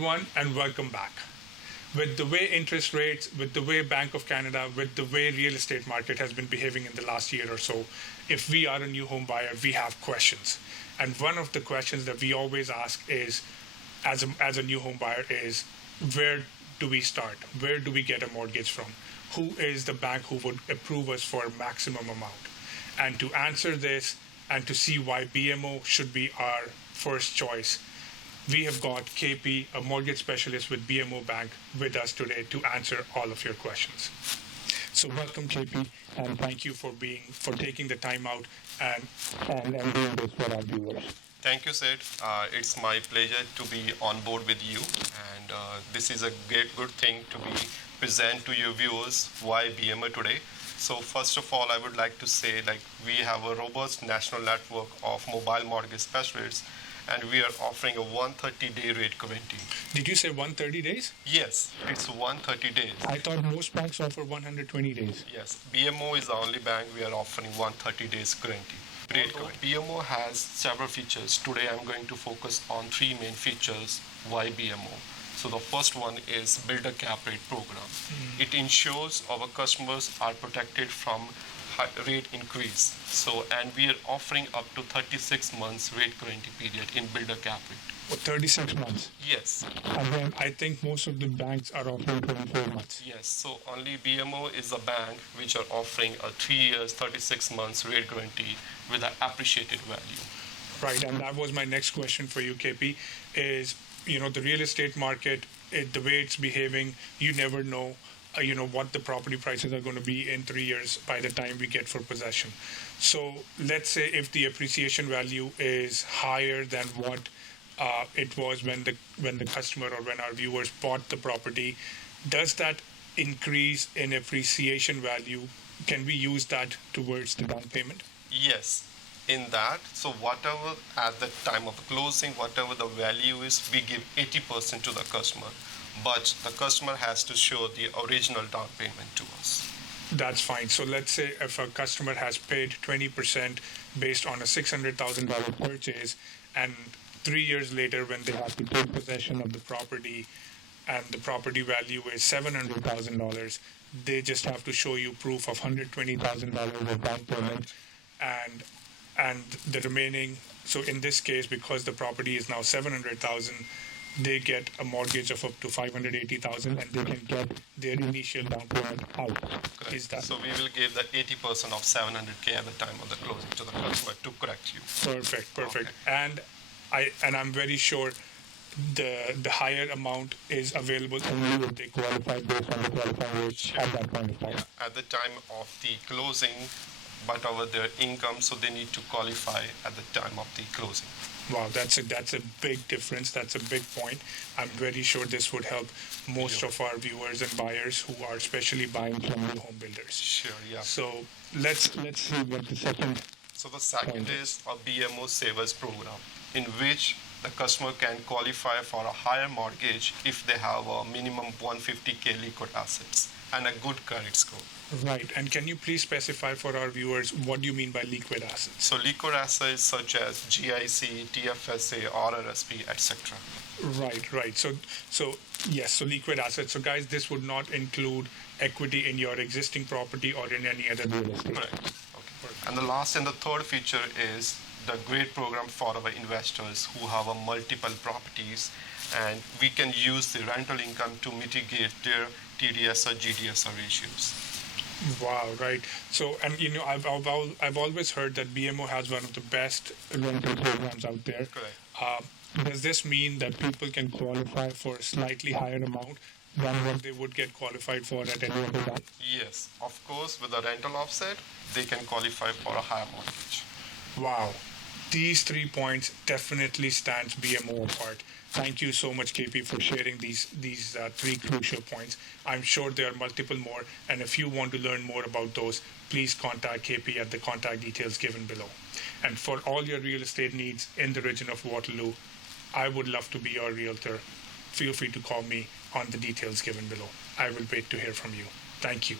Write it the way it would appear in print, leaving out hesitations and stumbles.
everyone, and welcome back. With the way interest rates, with the way Bank of Canada, with the way real estate market has been behaving in the last year or so, if we are a new home buyer, we have questions. And one of the questions that we always ask is, as a new home buyer, is where do we start? Where do we get a mortgage from? Who is the bank who would approve us for a maximum amount? And to answer this and to see why BMO should be our first choice, we have got KP, a mortgage specialist with BMO Bank, with us today to answer all of your questions. So welcome, KP, and thank you for taking the time out and doing this for our viewers. Thank you, Sid. It's my pleasure to be on board with you, and this is a good thing to be present to your viewers why BMO today. So first of all, I would like to say we have a robust national network of mobile mortgage specialists, and we are offering a 130-day rate guarantee. Did you say 130 days? Yes, it's 130 days. I thought most banks offer 120 days. Yes, BMO is the only bank we are offering 130 days guarantee. Great. BMO has several features. Today I'm going to focus on three main features why BMO. So the first one is Builder Cap Rate program. It ensures our customers are protected from rate increase. And we are offering up to 36 months rate guarantee period in Builder Cap Rate. 36 months? Yes. And then I think most of the banks are offering 24 months. Yes, so only BMO is a bank which are offering a 3 years, 36 months rate guarantee with an appreciated value. Right, and that was my next question for you, KP, is, the real estate market, the way it's behaving, you never know, what the property prices are going to be in 3 years by the time we get for possession. So let's say if the appreciation value is higher than what it was when the customer or when our viewers bought the property, does that increase in appreciation value, can we use that towards the down payment? Yes. In that, so whatever at the time of closing, whatever the value is, we give 80% to the customer. But the customer has to show the original down payment to us. That's fine. So let's say if a customer has paid 20% based on a $600,000 purchase, and 3 years later when they have to take possession of the property and the property value is $700,000, they just have to show you proof of $120,000 of down payment and the remaining. So in this case, because the property is now $700,000, they get a mortgage of up to $580,000, and they can get their initial down payment out. Correct. Is that so? We will give the 80% of $700K at the time of the closing to the customer to correct you. Perfect. Okay. And I'm very sure the higher amount is available only if they qualify based on the qualifying rate at that point of time. Yeah, at the time of the closing, but over their income, so they need to qualify at the time of the closing. Wow, that's a big difference. That's a big point. I'm very sure this would help most of our viewers and buyers who are especially buying from new home builders. Sure, yeah. So let's see what the second. So the second is a BMO Savers program, in which the customer can qualify for a higher mortgage if they have a minimum 150K liquid assets and a good credit score. Right. And can you please specify for our viewers what do you mean by liquid assets? So liquid assets such as GIC, TFSA, RRSP, etc. Right. So yes, so liquid assets. So guys, this would not include equity in your existing property or in any other real estate. Correct. Okay. And the last and the third feature is the great program for our investors who have a multiple properties, and we can use the rental income to mitigate their TDS or GDS ratios. Wow, right. So, and I've always heard that BMO has one of the best rental programs out there. Correct. Does this mean that people can qualify for a slightly higher amount than what they would get qualified for at any other bank? Yes, of course, with the rental offset, they can qualify for a higher mortgage. Wow. These 3 points definitely stands BMO apart. Thank you so much, KP, for sharing these 3 crucial points. I'm sure there are multiple more, and if you want to learn more about those, please contact KP at the contact details given below. And for all your real estate needs in the region of Waterloo, I would love to be your realtor. Feel free to call me on the details given below. I will wait to hear from you. Thank you.